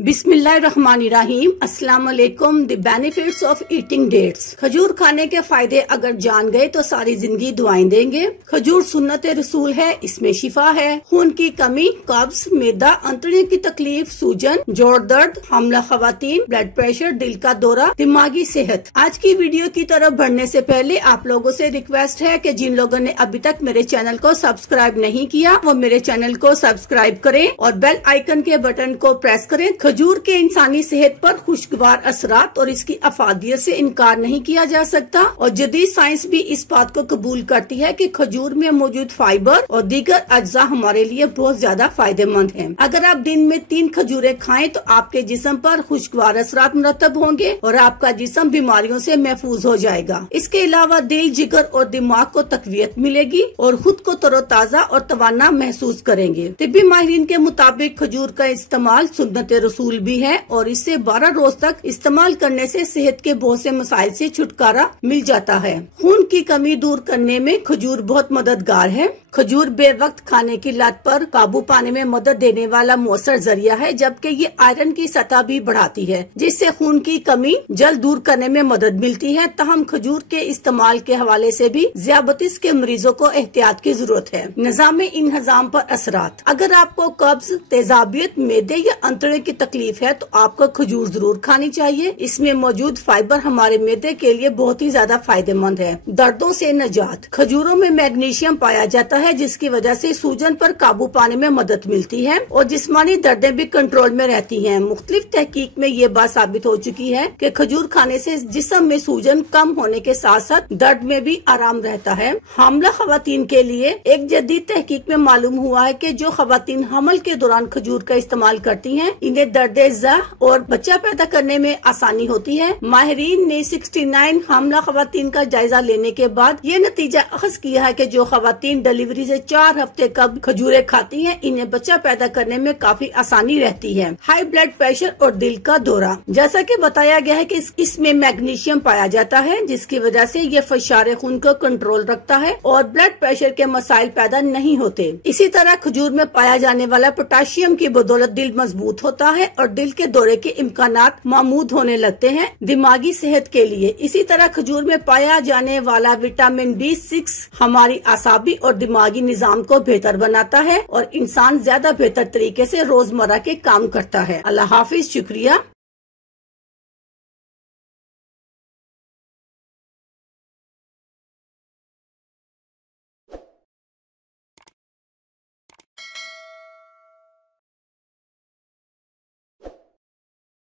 बिस्मिल्लाहिर्रहमानिर्रहीम। अस्सलाम वालेकुम। The benefits of eating dates. खजूर खाने के फायदे अगर जान गए तो सारी जिंदगी दुआएं देंगे। खजूर सुन्नत रसूल है, इसमें शिफा है। खून की कमी, कब्ज, मैदा, अंतड़ियों की तकलीफ, सूजन, जोड़ दर्द, हमला खवातीन, ब्लड प्रेशर, दिल का दौरा, दिमागी सेहत। आज की वीडियो की तरफ बढ़ने से पहले आप लोगों से रिक्वेस्ट है कि जिन लोगों ने अभी तक मेरे चैनल को सब्सक्राइब नहीं किया वो मेरे चैनल को सब्सक्राइब करें और बेल आइकन के बटन को प्रेस करें। खजूर के इंसानी सेहत पर खुशगवार असरात और इसकी अफादियत से इनकार नहीं किया जा सकता और जदीद साइंस भी इस बात को कबूल करती है कि खजूर में मौजूद फाइबर और दीगर अज्जा हमारे लिए बहुत ज्यादा फायदेमंद हैं। अगर आप दिन में 3 खजूरें खाएं तो आपके जिस्म पर खुशगवार असरात मुरतब होंगे और आपका जिस्म बीमारियों से महफूज हो जाएगा। इसके अलावा दिल, जिगर और दिमाग को तकवीयत मिलेगी और खुद को तरोताजा और तवाना महसूस करेंगे। तिब्बी माहिरीन के मुताबिक खजूर का इस्तेमाल सुन्नत रसूल भी है और इससे 12 रोज तक इस्तेमाल करने से सेहत के बहुत से मसाइल से छुटकारा मिल जाता है। खून की कमी दूर करने में खजूर बहुत मददगार है। खजूर बेवक्त खाने की लत पर काबू पाने में मदद देने वाला मौसर जरिया है, जबकि ये आयरन की सतह भी बढ़ाती है जिससे खून की कमी जल्द दूर करने में मदद मिलती है। तहम खजूर के इस्तेमाल के हवाले से भी ज़ियाबतीस के मरीजों को एहतियात की जरूरत है। निज़ाम इंहज़ाम पर असरात। अगर आपको कब्ज, तेजाबियत, मैदे या अंतड़ियों की तकलीफ है तो आपको खजूर जरूर खानी चाहिए। इसमें मौजूद फाइबर हमारे मैदे के लिए बहुत ही ज्यादा फायदेमंद है। दर्दों से निजात। खजूरों में मैग्नीशियम पाया जाता है जिसकी वजह से सूजन पर काबू पाने में मदद मिलती है और जिस्मानी दर्दें भी कंट्रोल में रहती हैं। मुख्तलिफ तहकीक में ये बात साबित हो चुकी है कि खजूर खाने से जिस्म में सूजन कम होने के साथ साथ दर्द में भी आराम रहता है। हामला खवातीन के लिए एक जदीद तहकीक में मालूम हुआ है कि जो खवातीन हमल के दौरान खजूर का इस्तेमाल करती हैं इन्हें दर्द-ए-ज़ा और बच्चा पैदा करने में आसानी होती है। माहिरीन ने 69 हामला खवातीन का जायजा लेने के बाद ये नतीजा अखज़ किया है कि जो खवातीन डिलीवरी से 4 हफ्ते कब खजूरें खाती हैं इन्हें बच्चा पैदा करने में काफी आसानी रहती है। हाई ब्लड प्रेशर और दिल का दौरा। जैसा कि बताया गया है कि इसमें मैग्नीशियम पाया जाता है जिसकी वजह से ये फशारे खून को कंट्रोल रखता है और ब्लड प्रेशर के मसाइल पैदा नहीं होते। इसी तरह खजूर में पाया जाने वाला पोटाशियम की बदौलत दिल मजबूत होता है और दिल के दौरे के इम्कानात मामूद होने लगते हैं दिमागी सेहत के लिए। इसी तरह खजूर में पाया जाने वाला विटामिन B6 हमारी आसाबी और दिमागी निजाम को बेहतर बनाता है और इंसान ज्यादा बेहतर तरीके से रोजमर्रा के काम करता है। अल्लाह हाफिज, शुक्रिया।